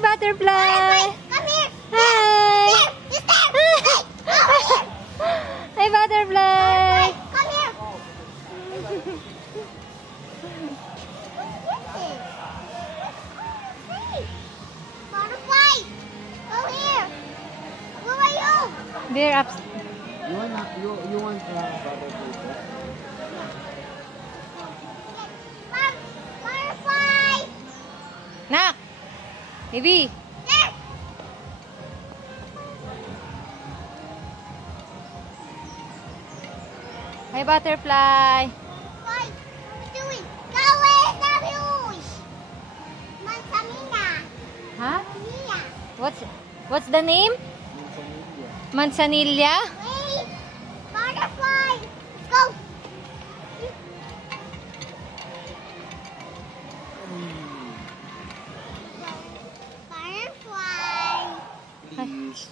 Hi, butterfly! Come here! Hi! You stare! Hey! Come here! Hi, butterfly! Come here! Hey! Butterfly! Go here! Who are you? They're up. You want butterfly? Butterfly! Nak! Baby! There! Hi, butterfly! Butterfly! What are you doing? Go away! Sabius! Mansamina! Huh? Mia! What's the name? Manzanilla? Wait! Butterfly! Let's go! Butterfly! Please.